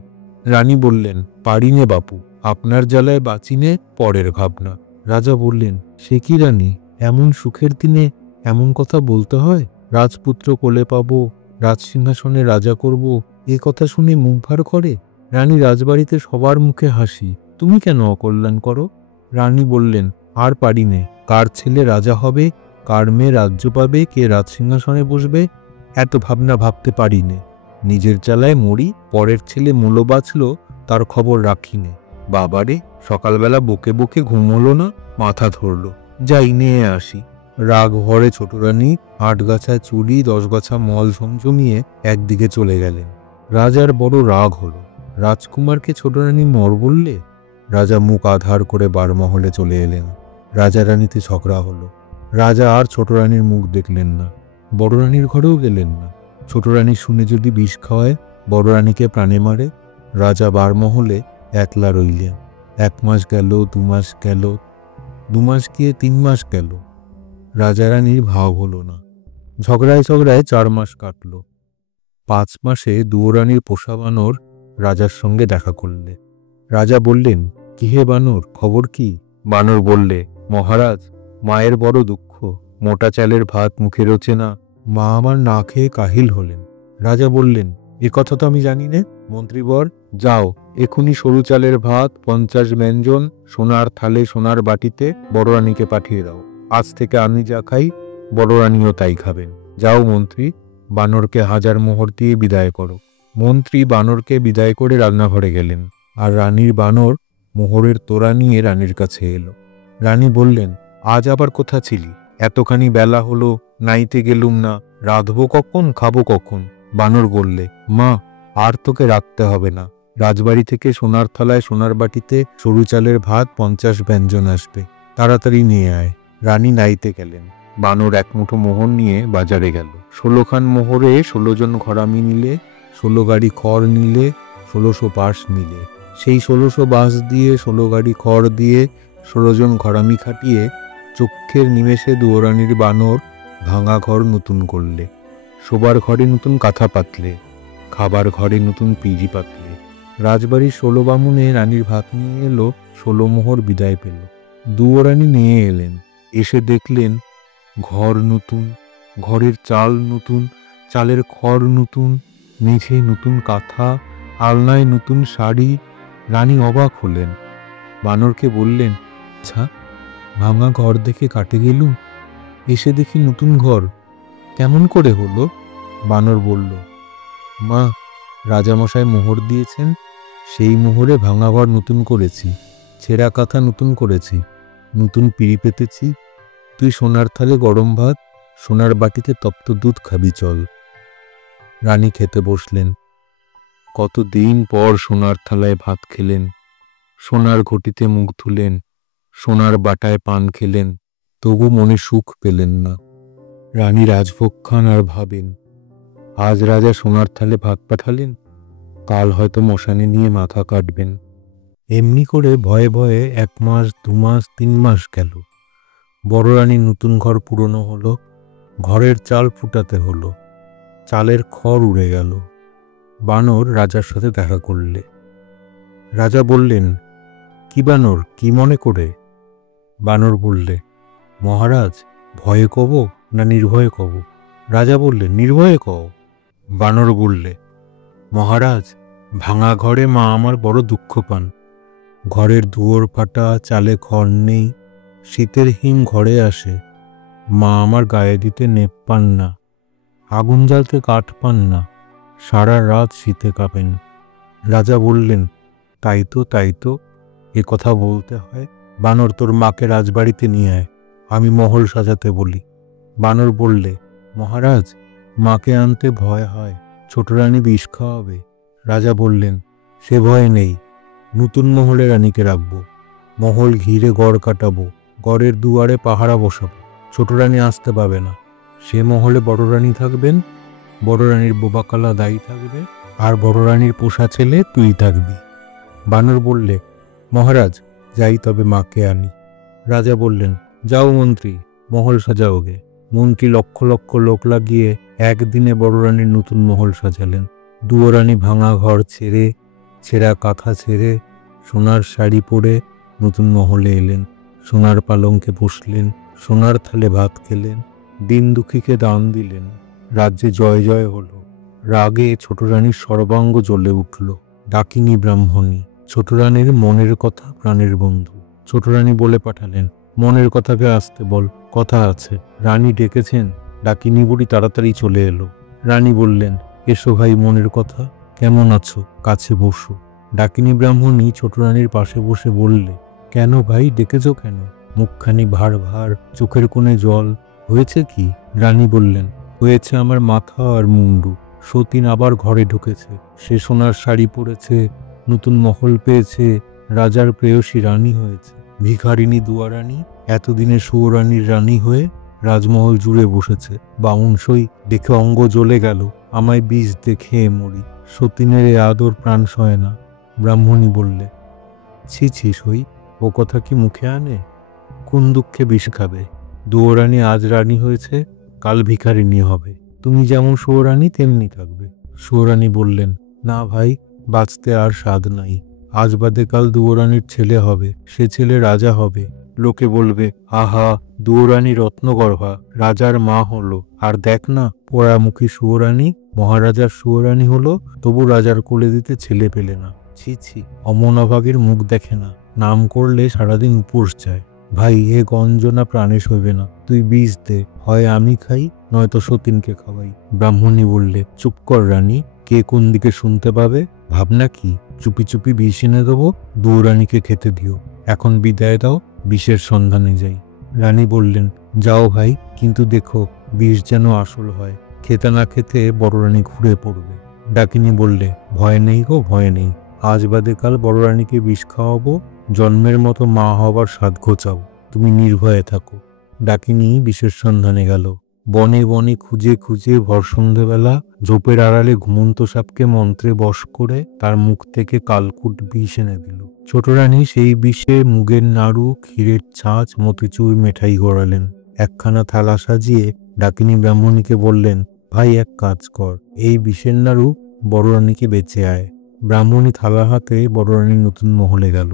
রানী বললেন, পারিনে বাপু, আপনার জ্বালায় বাঁচিনে পরের ভাবনা। রাজা বললেন, সে কি রানী, এমন সুখের দিনে এমন কথা বলতে হয়? রাজপুত্র কোলে পাবো, রাজসিংহাসনে রাজা করব, এ কথা শুনে মুখ ভার করে। রানী রাজবাড়িতে সবার মুখে হাসি, তুমি কেন অকল্যাণ করো? রানী বললেন, আর পারিনে, কার ছেলে রাজা হবে, কার মেয়ে রাজ্য পাবে, কে রাজসিংহাসনে বসবে, এত ভাবনা ভাবতে পারিনে। নিজের জ্বালায় মরি, পরের ছেলে মূল বাঁচল, তার খবর রাখিনে। বাবারে, সকালবেলা বকে বকে ঘুম হলো না, মাথা ধরল, যাই নিয়ে আসি। রাগ ভরে ছোট রানী 8 গাছা চুড়ি 10 গাছা মল ঝমঝমিয়ে একদিকে চলে গেলেন। রাজার বড় রাগ হলো। রাজকুমারকে ছোট রানী মর বললে। রাজা মুখ আধার করে বারমহলে চলে এলেন। রাজা রানীতে ঝগড়া হলো। রাজা আর ছোট রানীর মুখ দেখলেন না, বড় রানীর ঘরেও গেলেন না। ছোট রানী শুনে যদি বিষ খাওয়ায়, বড় রানীকে প্রাণে মারে। রাজা বারমহলে একলা রইলেন। 1 মাস গেল, 2 মাস গেল, 2 মাস গিয়ে 3 মাস গেল। রাজা রানীর ভাব হলো না। ঝগড়ায় 4 মাস কাটল। 5 মাসে দুয়োরানীর পোষা বানর রাজার সঙ্গে দেখা করলে। রাজা বললেন, কি হে বানর, খবর কি? বানর বললে, মহারাজ, মায়ের বড় দুঃখ, মোটা চালের ভাত মুখে রোচে না, মা আমার না খেয়ে কাহিল হলেন। রাজা বললেন, এ কথা তো আমি জানি নে। মন্ত্রীবর, যাও এখুনি সরু চালের ভাত 50 ব্যঞ্জন সোনার থালে সোনার বাটিতে বড় রানীকে পাঠিয়ে দাও। আজ থেকে আমি যা খাই, বড় রানীও তাই খাবেন। যাও মন্ত্রী, বানরকে 1000 মোহর দিয়ে বিদায় করো। মন্ত্রী বানরকে বিদায় করে রান্নাঘরে গেলেন, আর রানীর বানর মোহরের তোড়া নিয়ে রানীর কাছে এলো। রানী বললেন, আজ আবার কোথা ছিলি? এতখানি বেলা হলো, নাইতে গেলুম না, রাঁধবো কখন, খাবো কখন? বানর বললে, মা, আর তোকে রাখতে হবে না। রাজবাড়ি থেকে সোনার থালায় সোনার বাটিতে সরু চালের ভাত 50 ব্যঞ্জন আসবে, তাড়াতাড়ি নিয়ে আয়। রানী নাইতে গেলেন। বানর 1 মুঠো মোহর নিয়ে বাজারে গেল। 16 খান মোহরে 16 জন ঘরামি নিলে, 16 গাড়ি খড় নিলে, 1600 বাঁশ নিলে। সেই 1600 বাঁশ দিয়ে 16 গাড়ি খড় দিয়ে 16 জন ঘরামি খাটিয়ে চক্ষের নিমেষে দুয়োরানীর বানর ভাঙা ঘর নতুন করলে। শোবার ঘরে নতুন কাঁথা পাতলে, খাবার ঘরে নতুন পিঁড়ি পাতলে। রাজবাড়ির 16 বামুনে রানীর ভাত নিয়ে এলো, 16 মোহর বিদায় পেল। দুয়োরানী নিয়ে এলেন। এসে দেখলেন ঘর নতুন, ঘরের চাল নতুন, চালের খড় নতুন, মেঝে নতুন কাঁথা, আলনায় নতুন শাড়ি। রানী অবাক হলেন। বানরকে বললেন, আচ্ছা, ভাঙা ঘর দেখে কাটে গেলুম, এসে দেখি নতুন ঘর, কেমন করে হলো? বানর বলল, মা, রাজামশাই মোহর দিয়েছেন, সেই মোহরে ভাঙা ঘর নতুন করেছি, ছেঁড়া কাঁথা নতুন করেছি, নতুন পিঁড়ি পেতেছি। তুই সোনার থালে গরম ভাত, সোনার বাটিতে তপ্ত দুধ খাবি চল। রানী খেতে বসলেন। কতদিন পর সোনার থালায় ভাত খেলেন, সোনার ঘটিতে মুখ ধুলেন, সোনার বাটায় পান খেলেন, তবু মনে সুখ পেলেন না। রানী রাজভোগ খান আর ভাবেন, আজ রাজা সোনার থালে ভাত পাঠালেন, কাল হয়তো মশানে নিয়ে মাথা কাটবেন। এমনি করে ভয়ে ভয়ে 1 মাস 2 মাস 3 মাস গেল। বড় রানীর নতুন ঘর পুরনো হলো, ঘরের চাল ফুটাতে হলো, চালের খড় উড়ে গেল। বানর রাজার সাথে দেখা করলে। রাজা বললেন, কি বানর, কি মনে করে? বানর বললে, মহারাজ, ভয়ে কব না নির্ভয়ে কব? রাজা বললেন, নির্ভয়ে কও। বানর বললে, মহারাজ, ভাঙা ঘরে মা আমার বড় দুঃখ পান। ঘরের দুয়ার ফাটা, চালে খড় নেই, শীতের হিম ঘরে আসে, মা আমার গায়ে দিতে নেপ পান না, আগুন জ্বালতে কাঠ পান না, সারা রাত শীতে কাঁপেন। রাজা বললেন, তাই তো তাই তো, এ কথা বলতে হয়। বানর, তোর মাকে রাজবাড়িতে নিয়ে আয়, আমি মহল সাজাতে বলি। বানর বললে, মহারাজ, মাকে আনতে ভয় হয়, ছোট রানী বিষ খাওয়াবে। রাজা বললেন, সে ভয় নেই, নতুন মহলে রানীকে রাখবো, মহল ঘিরে গড় কাটাবো, গড়ের দুয়ারে পাহারা বসাবো, ছোট রানী আসতে পাবে না। সে মহলে বড় রানী থাকবেন, বড় রানীর বোবাকালা দায়ী থাকবে, আর বড় রানীর পোষা ছেলে তুই থাকবি। বানর বললে, মহারাজ, যাই তবে মাকে আনি। রাজা বললেন, যাও মন্ত্রী, মহল সাজাওগে। মন্ত্রী লক্ষ লক্ষ লোক লাগিয়ে একদিনে বড় রানীর নতুন মহল সাজালেন। দুয়োরানী ভাঙা ঘর ছেড়ে, ছেঁড়া কাঁথা ছেড়ে, সোনার শাড়ি পরে নতুন মহলে এলেন। সোনার পালঙ্কে বসলেন, সোনার থালে ভাত খেলেন, দিন দুঃখীকে দান দিলেন। রাজ্যে জয় জয় হলো। রাগে ছোট রানীর সর্বাঙ্গ জ্বলে উঠল। ডাকিনী ব্রাহ্মণী, ছোট রানীর মনের কথা প্রাণের বন্ধু। ছোট রানী বলে পাঠালেন, মনের কথাকে আসতে বল, কথা আছে। রানী ডেকেছেন, ডাকিনী বুড়ি তাড়াতাড়ি চলে এলো। রানী বললেন, এসো ভাই, মনের কথা, কেমন আছো, কাছে বসো। ডাকিনী ব্রাহ্মণী ছোট রানীর পাশে বসে বললে, কেন ভাই, ডেকেছ কেন? মুখখানি ভার ভার, চোখের কোণে জল, হয়েছে কি? রানী বললেন, হয়েছে আমার মাথা আর মুন্ডু। সতীন আবার ঘরে ঢুকেছে, সে সোনার শাড়ি পরেছে, নতুন মহল পেয়েছে, রাজার প্রেয়সী রানী হয়েছে। ভিখারিনী দুয়ারানী এতদিনে সুয়োরানীর রানী হয়ে রাজমহল জুড়ে বসেছে। বামুন সই দেখে অঙ্গ জ্বলে গেল, আমায় বিষ দেখে মরি। সতীনের এ আদর প্রাণ সয় না। ব্রাহ্মণী বললে, ছি ছি সই, ও কথা কি মুখে আনে? কোন দুঃখে বিষ খাবে? দুয়োরানী আজ রানী হয়েছে, কাল ভিখারিনী হবে। তুমি যেমন সুয়োরানী তেমনি থাকবে। সুয়োরানী বললেন, না ভাই, বাঁচতে আর স্বাদ নাই। আজ বাদে কাল দুয়োরানীর ছেলে হবে, সে ছেলে রাজা হবে। লোকে বলবে, আহা, দুয়োরানী রত্নগর্ভা, রাজার মা হলো। আর দেখ না, পোড়ামুখী সুয়োরানী মহারাজার সুয়োরানী হলো, তবু রাজার কোলে দিতে ছেলে পেলে না। ছি ছি, অমনাভাগের মুখ দেখে না, নাম করলে সারাদিন উপোস যায়। ভাই, এ গঞ্জনা প্রাণে সইবে না, তুই বিষ দে, হয় আমি খাই, নয়তো সতীনকে খাওয়াই। ব্রাহ্মণী বললে, চুপ কর রানী, কে কোন দিকে শুনতে পাবে? ভাবনা কি, চুপি চুপি বিষ এনে দেবো, দুয়োরানীকে খেতে দিও। এখন বিদায় দাও, বিষের সন্ধানে যাই। রানী বললেন, যাও ভাই, কিন্তু দেখো বিষ যেন আসল হয়, খেতে না খেতে বড় রানী ঘুরে পড়বে। ডাকিনী বললে, ভয় নেই গো, ভয় নেই, আজ বাদে কাল বড় রানীকে বিষ খাওয়াবো, জন্মের মতো মা হবার সাধ ঘোচাও, তুমি নির্ভয়ে থাকো। ডাকিনী বিষের সন্ধানে গেল। বনে বনে খুঁজে খুঁজে ভর সন্ধ্যেবেলা ঝোপের আড়ালে ঘুমন্ত সাপকে মন্ত্রে বশ করে তার মুখ থেকে কালকুট বিষ এনে দিল। ছোট রানী সেই বিষে মুগের নাড়ু, ক্ষীরের ছাঁচ, মতিচুর, মেঠাই গড়ালেন। একখানা থালা সাজিয়ে ডাকিনী ব্রাহ্মণীকে বললেন, ভাই এক কাজ কর, এই বিষের নাড়ু বড় রানীকে বেঁচে আয়। ব্রাহ্মণী থালা হাতে বড় রানীর নতুন মহলে গেল।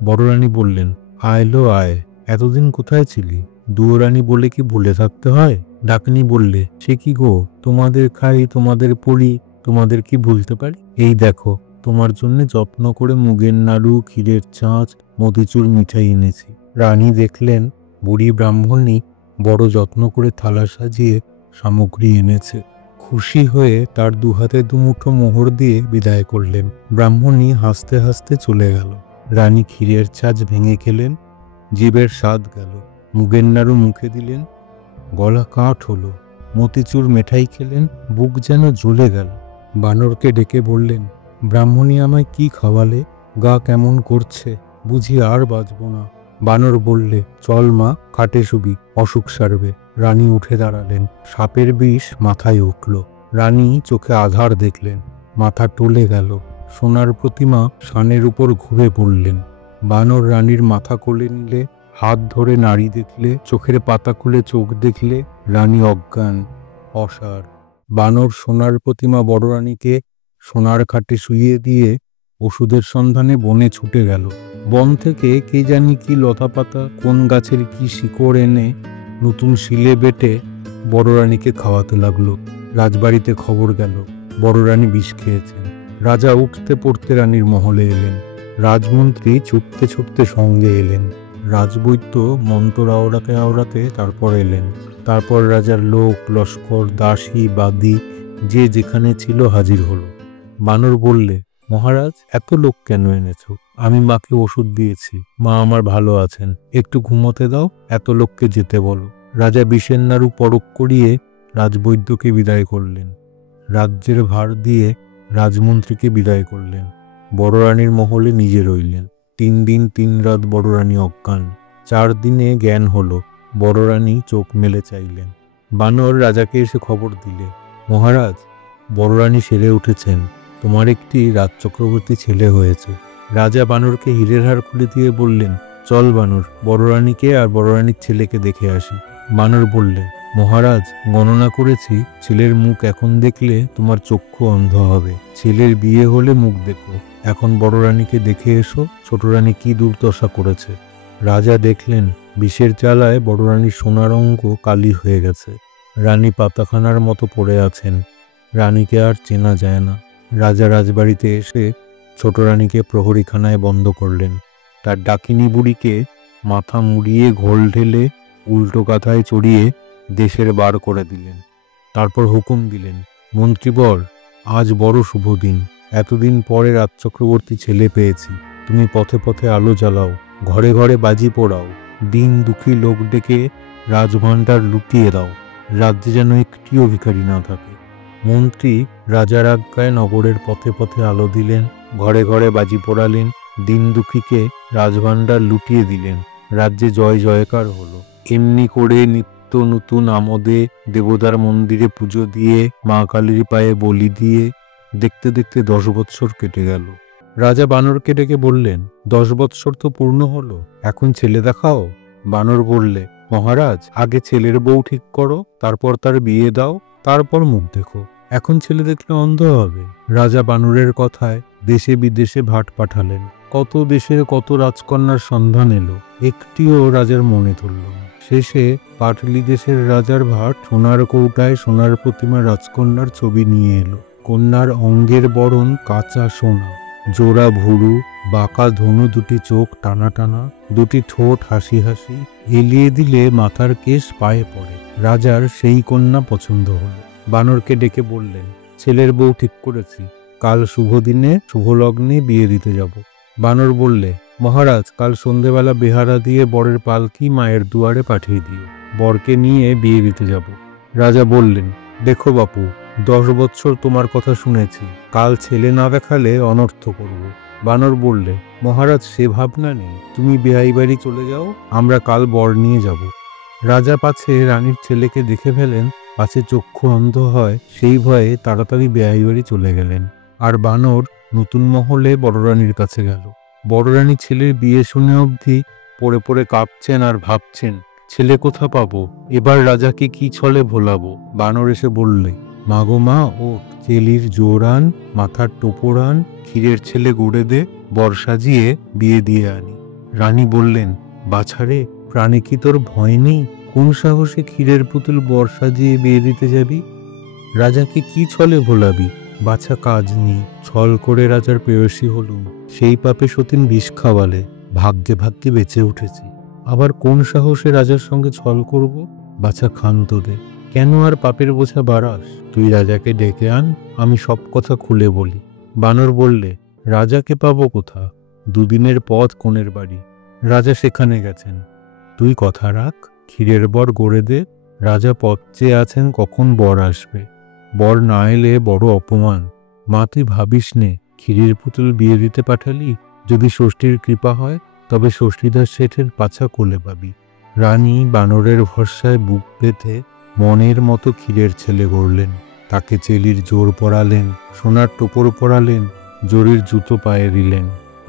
বড় রানী বললেন, আয়লো আয়, এতদিন কোথায় ছিলি? দুয়োরানী বলে কি ভুলে থাকতে হয়? ডাকিনী বললে, সে কি গো, তোমাদের খাই, তোমাদের পড়ি, তোমাদের কি ভুলতে পারি? এই দেখো, তোমার জন্য যত্ন করে মুগের নাড়ু, ক্ষীরের ছাঁচ, মতিচুর, মিঠাই এনেছি। রানী দেখলেন বুড়ি ব্রাহ্মণী বড় যত্ন করে থালা সাজিয়ে সামগ্রী এনেছে। খুশি হয়ে তার দুহাতে দুমুঠো মোহর দিয়ে বিদায় করলেন। ব্রাহ্মণী হাসতে হাসতে চলে গেল। রানী ক্ষীরের ছাঁচ ভেঙে খেলেন, জীবের স্বাদ গেল। মুগের নাড়ু মুখে দিলেন, গলা কাঠ হলো। মতিচুর মেঠাই খেলেন, বুক যেন জ্বলে গেল। বানরকে ডেকে বললেন, ব্রাহ্মণী আমায় কি খাওয়ালে? গা কেমন করছে, বুঝি আর বাঁচব না। বানর বললে, চল মা, খাটে শুবি, অসুখ সারবে। রানী উঠে দাঁড়ালেন, সাপের বিষ মাথায় উঠল। রানী চোখে আধার দেখলেন, মাথা টলে গেল। সোনার প্রতিমা শানের উপর ঘুরে পড়লেন। বানর রানীর মাথা কোলে নিলে, হাত ধরে নাড়ি দেখলে, চোখের পাতা খুলে চোখ দেখলে, রানী অজ্ঞান, অসার। বানর সোনার প্রতিমা বড় রানীকে সোনার খাটে শুইয়ে দিয়ে ওষুধের সন্ধানে বনে ছুটে গেল। বন থেকে কে জানি কি লতাপাতা, কোন গাছের কি শিকড় এনে নতুন শিলে বেটে বড় রানীকে খাওয়াতে লাগলো। রাজবাড়িতে খবর গেল, বড় রানী বিষ খেয়েছেন। রাজা উঠতে পড়তে রানীর মহলে এলেন। রাজমন্ত্রী ছুটতে ছুটতে সঙ্গে এলেন। রাজবৈদ্য মন্ত্র আওড়াতে আওড়াতে তারপর এলেন। তারপর রাজার লোক লস্কর, দাসী, বাদী যে যেখানে ছিল হাজির হলো। বানর বললে, মহারাজ, এত লোক কেন এনেছ? আমি মাকে ওষুধ দিয়েছি, মা আমার ভালো আছেন, একটু ঘুমোতে দাও, এত লোককে যেতে বলো। রাজা বিষের নাড়ু পরক করিয়ে রাজবৈদ্যকে বিদায় করলেন। রাজ্যের ভার দিয়ে রাজমন্ত্রীকে বিদায় করলেন। বড় রানীর মহলে নিজে রইলেন। 3 দিন 3 রাত বড় রানী অজ্ঞান। 4 দিনে জ্ঞান হলো। বড় রানী চোখ মেলে চাইলেন। বানর রাজাকে এসে খবর দিলে, মহারাজ, বড় রানী সেরে উঠেছেন, তোমার একটি রাজচক্রবর্তী ছেলে হয়েছে। রাজা বানরকে হীরের হার খুলে দিয়ে বললেন, চল বানর, বড় রানীকে আর বড় রানীর ছেলেকে দেখে আসি। বানর বললে, মহারাজ, গণনা করেছি, ছেলের মুখ এখন দেখলে তোমার চক্ষু অন্ধ হবে। ছেলের বিয়ে হলে মুখ দেখো। এখন বড় রানীকে দেখে এসো, ছোট রানী কি দুর্দশা করেছে। রাজা দেখলেন, বিষের জ্বালায় বড় রানীর সোনার অঙ্গ কালি হয়ে গেছে। রানী পাতাখানার মতো পড়ে আছেন। রানীকে আর চেনা যায় না। রাজা রাজবাড়িতে এসে ছোট রানীকে প্রহরীখানায় বন্ধ করলেন। তার ডাকিনী বুড়িকে মাথা মুড়িয়ে ঘোল ঢেলে উল্টো কাঁথায় চড়িয়ে দেশের বার করে দিলেন। তারপর হুকুম দিলেন, মন্ত্রীবর, আজ বড় শুভ দিন। এতদিন পরে রাজচক্রবর্তী ছেলে পেয়েছি। তুমি পথে পথে আলো জ্বালাও, ঘরে ঘরে বাজি পোড়াও, দিন দুঃখী লোক ডেকে রাজভাণ্ডার লুটিয়ে দাও। রাজ্যে যেন একটিও ভিখারি না থাকে। মন্ত্রী রাজার আজ্ঞায় নগরের পথে পথে আলো দিলেন, ঘরে ঘরে বাজি পোড়ালেন, দিন দুঃখীকে রাজভাণ্ডার লুটিয়ে দিলেন। রাজ্যে জয় জয়কার হলো। এমনি করে নিত্য নতুন আমোদে দেবতার মন্দিরে পুজো দিয়ে, মা কালীর পায়ে বলি দিয়ে দেখতে দেখতে 10 বৎসর কেটে গেল। রাজা বানরকে ডেকে বললেন, 10 বৎসর তো পূর্ণ হলো, এখন ছেলে দেখাও। বানর বললে, মহারাজ, আগে ছেলের বউ ঠিক করো, তারপর তার বিয়ে দাও, তারপর মুখ দেখো। এখন ছেলে দেখলে অন্ধ হবে। রাজা বানরের কথায় দেশে বিদেশে ভাট পাঠালেন। কত দেশের কত রাজকন্যার সন্ধান এলো, একটিও রাজার মনে ধরল না। শেষে পাটলি দেশের রাজার ভাট সোনার কৌটায় সোনার প্রতিমা রাজকন্যার ছবি নিয়ে এলো। কন্যার অঙ্গের বরণ কাঁচা সোনা, জোড়া ভুরু, বাঁকা ধনু, দুটি চোখ টানা টানা, দুটি ঠোঁট হাসি হাসি, এলিয়ে দিলে মাথার কেশ পায়ে পড়ে। রাজার সেই কন্যা পছন্দ হলো। বানরকে ডেকে বললেন, ছেলের বউ ঠিক করেছি, কাল শুভ দিনে শুভ লগ্নে বিয়ে দিতে যাব। বানর বললে, মহারাজ, কাল সন্ধেবেলা বেহারা দিয়ে বরের পালকি মায়ের দুয়ারে পাঠিয়ে দিও, বরকে নিয়ে বিয়ে দিতে যাব। রাজা বললেন, দেখো বাপু, 10 বৎসর তোমার কথা শুনেছি, কাল ছেলে না দেখালে অনর্থ করব। বানর বললে, মহারাজ, সে ভাবনা নেই, তুমি বেয়াই বাড়ি চলে যাও, আমরা কাল বর নিয়ে যাব। রাজা পাছে রানীর ছেলেকে দেখে ফেলেন, পাছে চক্ষু অন্ধ হয়, সেই ভয়ে তাড়াতাড়ি বেয়াই বাড়ি চলে গেলেন। আর বানর নতুন মহলে বড় রানীর কাছে গেল। বড় রানী ছেলের বিয়ে শুনে অবধি পড়ে পড়ে কাঁপছেন আর ভাবছেন, ছেলে কোথা পাবো, এবার রাজাকে কি ছলে ভোলাবো। বানর এসে বললে, মাগো মা, ও চেলির জোরান, মাথার টোপরান, ক্ষীরের ছেলে গড়ে দে, বর সাজিয়ে বিয়ে দিয়ে আনি। রানী বললেন, বাছারে, প্রাণে কি তোর ভয় নেই? কোন সাহসে ক্ষীরের পুতুল বর সাজিয়ে বিয়ে দিতে যাবি? রাজাকে কি ছলে ভোলাবি? বাছা, কাজ নেই, ছল করে রাজার প্রেয়সী হলুম, সেই পাপে সতীন বিষ খাওয়ালে, ভাগ্যে ভাগ্যে বেঁচে উঠেছি, আবার কোন সাহসে রাজার সঙ্গে ছল করব? বাছা, ক্ষান্ত দে, কেন আর পাপের বোঝা বাড়াস? তুই রাজাকে ডেকে আন, আমি সব কথা খুলে বলি। বানর বললে, রাজাকে পাবো কোথা? দুদিনের পথ কোণের বাড়ি। রাজা সেখানে গেছেন। তুই কথা রাখ, ক্ষীরের বর গড়ে দে। রাজা পথ চেয়ে আছেন কখন বর আসবে। বর না এলে বড় অপমান। মা তুই ভাবিস নে, ক্ষীরের পুতুল বিয়ে দিতে পাঠালি, যদি ষষ্ঠীর কৃপা হয় তবে ষষ্ঠীদাস শেঠের পাছা কোলে পাবি। রানী বানরের ভরসায় বুক পেতে মনের মতো ক্ষীরের ছেলে গড়লেন। তাকে চেলির জোর পরালেন, সোনার টোপর পরালেন, জরির জুতো পায়ে দিলেন।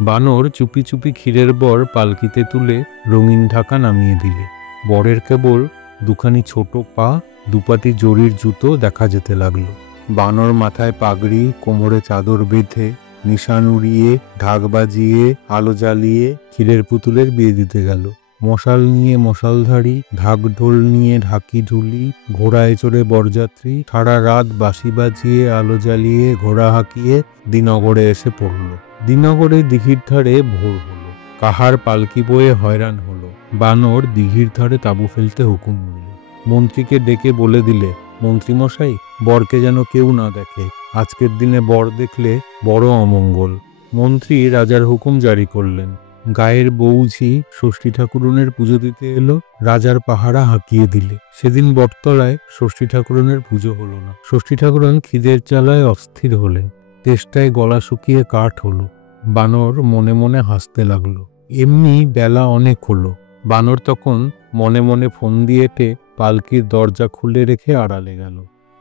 বানর চুপি চুপি ক্ষীরের বর পালকিতে তুলে রঙিন ঢাকা নামিয়ে দিলে। বরের কেবল দুখানি ছোট পা, দুপাটি জরির জুতো দেখা যেতে লাগলো। বানর মাথায় পাগড়ি, কোমরে চাদর বেঁধে, নিশান উড়িয়ে, ঢাক বাজিয়ে, আলো জ্বালিয়ে ক্ষীরের পুতুলের বিয়ে দিতে গেল। মশাল নিয়ে মশালধারী, ঢাক ঢোল নিয়ে ঢাকি ঢুলি, ঘোড়ায় চড়ে বরযাত্রী সারা রাত বাঁশি বাজিয়ে, আলো জ্বালিয়ে, ঘোড়া হাঁকিয়ে দিনগরে এসে পড়ল। দিনগরে দিঘির ধারে ভোর হলো। কাহার পালকি বয়ে হয়রান হলো। বানর দিঘির ধারে তাঁবু ফেলতে হুকুম দিল। মন্ত্রীকে ডেকে বলে দিলে, মন্ত্রীমশাই, বরকে যেন কেউ না দেখে। আজকের দিনে বর দেখলে বড় অমঙ্গল। মন্ত্রী রাজার হুকুম জারি করলেন। গায়ের বউঝি ষষ্ঠী ঠাকুরনের পুজো দিতে এলো, রাজার পাহারা হাঁকিয়ে দিলে। সেদিন বটতলায় ষষ্ঠী ঠাকুরনের পুজো হলো না। ষষ্ঠী ঠাকুরন খিদের জ্বালায় অস্থির হলেন। তেষ্টায় গলা শুকিয়ে কাঠ হলো। বানর মনে মনে হাসতে লাগলো। এমনি বেলা অনেক হলো। বানর তখন মনে মনে ফোন দিয়েটে পালকির দরজা খুলে রেখে আড়ালে গেল।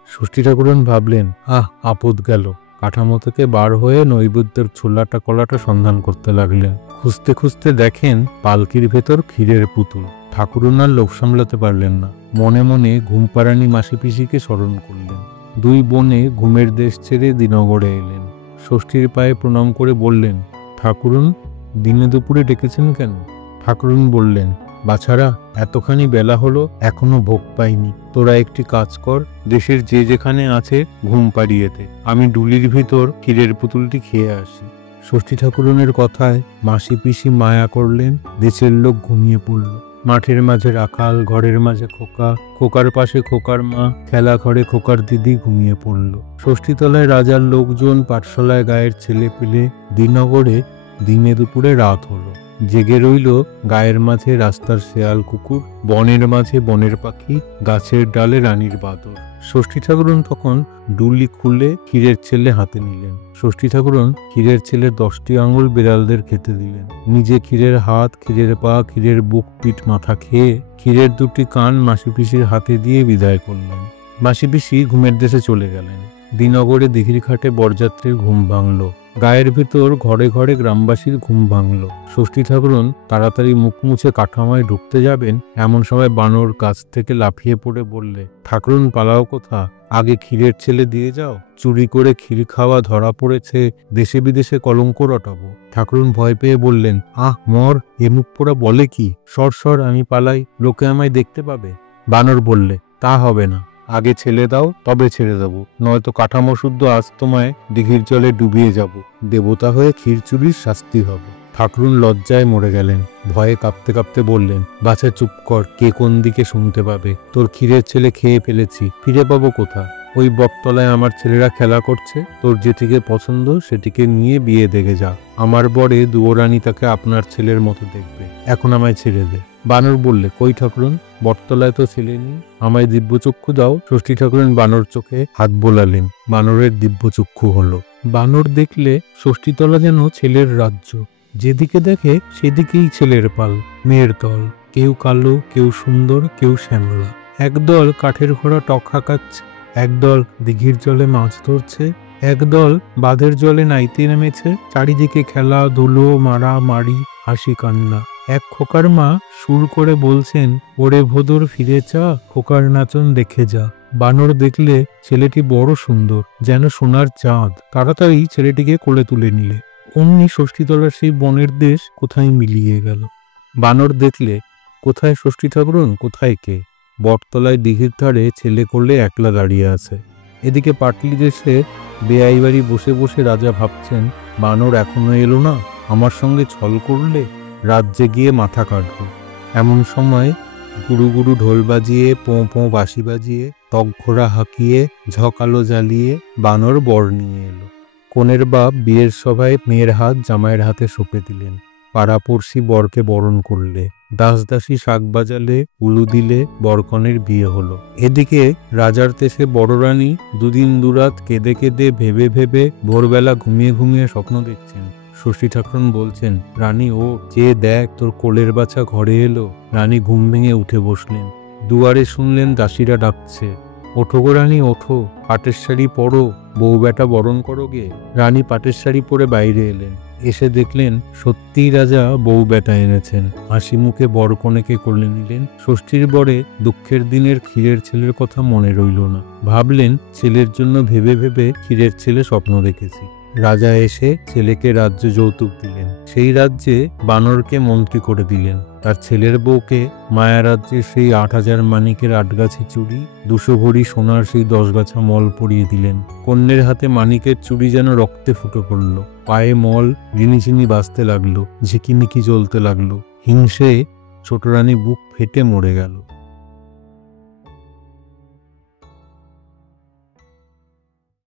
ষষ্ঠী ঠাকুরন ভাবলেন, আপদ গেল। কাঠামো থেকে বার হয়ে নৈবেদ্যের ছোলাটা কলাটা সন্ধান করতে লাগলেন। খুঁজতে খুঁজতে দেখেন পালকির ভেতর ক্ষীরের পুতুল। ঠাকুরন আর লোভ সামলাতে পারলেন না। মনে মনে ঘুমপাড়ানি মাসি পিসিকে স্মরণ করলেন। দুই বোনে ঘুমের দেশ ছেড়ে দিনগরে এলেন। ষষ্ঠীর পায়ে প্রণাম করে বললেন, ঠাকুরন, দিনে দুপুরে ডেকেছেন কেন? ঠাকুরন বললেন, বাছারা, এতখানি বেলা হলো, এখনো ভোগ পাইনি। তোরা একটি কাজ কর, দেশের যে যেখানে আছে ঘুম পাড়িয়ে দে। আমি ডুলির ভিতর ক্ষীরের পুতুলটি খেয়ে আসি। ষষ্ঠী ঠাকুরনের কথায় মাসি পিসি মায়া করলেন। দেশের লোক ঘুমিয়ে পড়ল। মাঠের মাঝে রাখাল, ঘরের মাঝে খোকা, খোকার পাশে খোকার মা, খেলা ঘরে খোকার দিদি ঘুমিয়ে পড়ল। ষষ্ঠীতলায় রাজার লোকজন, পাঠশালায় গায়ের ছেলে পেলে। দিনগরে দিনে দুপুরে রাত হলো। জেগে রইল গায়ের মাঝে রাস্তার শেয়াল কুকুর, বনের মাঝে বনের পাখি, গাছের ডালে রানীর বাদর। ষষ্ঠী ঠাকুরন তখন ডুলি খুলে ক্ষীরের ছেলে হাতে নিলেন। ষষ্ঠী ঠাকুরন ক্ষীরের ছেলের 10টি আঙুল বিড়ালদের খেতে দিলেন। নিজে ক্ষীরের হাত, ক্ষীরের পা, ক্ষীরের বুক পিঠ মাথা খেয়ে ক্ষীরের 2টি কান মাসি পিসির হাতে দিয়ে বিদায় করলেন। মাসি পিসি ঘুমের দেশে চলে গেলেন। দিনগরে দিঘির ঘাটে বরযাত্রীর ঘুম ভাঙল। গায়ের ভিতর ঘরে ঘরে গ্রামবাসীর ঘুম ভাঙল। ষষ্ঠী ঠাকুরন তাড়াতাড়ি মুখ মুছে কাঠামোয় ঢুকতে যাবেন, এমন সময় বানর কাছ থেকে লাফিয়ে পড়ে বললে, ঠাকুরন, পালাও কোথা? আগে ক্ষীরের ছেলে দিয়ে যাও। চুরি করে ক্ষীর খাওয়া ধরা পড়েছে, দেশে বিদেশে কলঙ্ক রটাবো। ঠাকুরন ভয় পেয়ে বললেন, মর, এ মুখ পোড়া বলে কি? সর সর, আমি পালাই, লোকে আমায় দেখতে পাবে। বানর বললে, তা হবে না, আগে ছেলে দাও, তবে ছেড়ে দেবো, নয়তো কাঠামো শুদ্ধ আজ তোমায় দিঘির জলে ডুবিয়ে যাব। দেবতা হয়ে ক্ষীর চুরির শাস্তি হবে। ঠাকুরন লজ্জায় মরে গেলেন। ভয়ে কাঁপতে কাঁপতে বললেন, বাছা চুপ কর, কে কোন দিকে শুনতে পাবে? তোর ক্ষীরের ছেলে খেয়ে ফেলেছি, ফিরে পাবো কোথা? ওই বটতলায় আমার ছেলেরা খেলা করছে, তোর যেটিকে পছন্দ সেটিকে নিয়ে বিয়ে দেখে যা। আমার বরে দুয়োরানী তাকে আপনার ছেলের মতো দেখবে। এখন আমায় ছেড়ে দে। বানর বললে, কই ঠাকুরন, বটতলায় তো ছেলে নেই, আমায় দিব্যচক্ষু দাও। ষষ্ঠী ঠাকুরন বানর চোখে হাত বোলালেন। বানরের দিব্যচক্ষু হলো। বানর দেখলে ষষ্ঠীতলা যেন ছেলের রাজ্য। যেদিকে দেখে সেদিকেই ছেলের পাল, মেয়ের দল। কেউ কালো, কেউ সুন্দর, কেউ শ্যামলা। একদল কাঠের ঘোড়া টক হাঁকাচ্ছে, একদল দিঘির জলে মাছ ধরছে, একদল বাঁধের জলে নাইতে নেমেছে। চারিদিকে খেলা ধুলো, মারা মারি, হাসি কান্না। এক খোকার মা সুর করে বলছেন, ওরে ভোদর ফিরে চা, খোকার নাচন দেখে যা। বানর দেখলে ছেলেটি বড় সুন্দর, যেন সোনার চাঁদ। তাড়াতাড়ি ছেলেটিকে কোলে তুলে নিলে। অমনি ষষ্ঠীতলার সেই বনের দেশ কোথায় মিলিয়ে গেল। বানর দেখলে, কোথায় ষষ্ঠী ঠাকুরন, কোথায় কে? বটতলায় দিঘির ধারে ছেলে করলে একলা দাঁড়িয়ে আছে। এদিকে পাটলি দেশে বেয়াই বাড়ি বসে বসে রাজা ভাবছেন, বানর এখনো এলো না, আমার সঙ্গে ছল করলে রাজ্যে গিয়ে মাথা কাটব। এমন সময় গুরু গুরু ঢোল বাজিয়ে, পোঁ পোঁ বাঁশি বাজিয়ে তকঘোড়া হাঁকিয়ে ঝকালো জ্বালিয়ে বানর বর নিয়ে এলো। কনের বাপ বিয়ের সভায় মেয়ের হাত জামাইয়ের হাতে সঁপে দিলেন। পাড়াপড়শি বরকে বরণ করলে, দাসদাসী শাক বাজালে, উলু দিলে, বরকনের বিয়ে হলো। এদিকে রাজার দেশে বড় রানী দুদিন দুরাত কেঁদে কেঁদে ভেবে ভেবে ভোরবেলা ঘুমিয়ে ঘুমিয়ে স্বপ্ন দেখছেন। ষষ্ঠী ঠাকুরন বলছেন, রানী ও চেয়ে দেখ, তোর কোলের বাছা ঘরে এলো। রানী ঘুম ভেঙে উঠে বসলেন। দুয়ারে শুনলেন দাসীরা ডাকছে, ওঠো গো রানী ওঠো, পাটের শাড়ি পরো, বউ বেটা বরণ করো গে। রানী পাটের শাড়ি পরে বাইরে এলেন। এসে দেখলেন সত্যিই রাজা বউ বেটা এনেছেন। হাসি মুখে বর কনেকে কোলে নিলেন। ষষ্ঠীর বরে দুঃখের দিনের ক্ষীরের ছেলের কথা মনে রইল না। ভাবলেন, ছেলের জন্য ভেবে ভেবে ক্ষীরের ছেলে স্বপ্ন দেখেছি। রাজা এসে ছেলেকে রাজ্য যৌতুক দিলেন। সেই রাজ্যে বানরকে মন্ত্রী করে দিলেন। তার ছেলের বউকে মায়া রাজ্যে সেই 8,000 মানিকের 8 গাছি চুড়ি, 200 ভরি সোনার সেই 10 গাছা মল পরিয়ে দিলেন। কন্যের হাতে মানিকের চুড়ি যেন রক্তে ফুটে পড়ল। পায়ে মল রিনিঝিনি বাজতে লাগলো, ঝিকিমিকি জ্বলতে লাগলো। হিংসে ছোট রানী বুক ফেটে মরে গেল।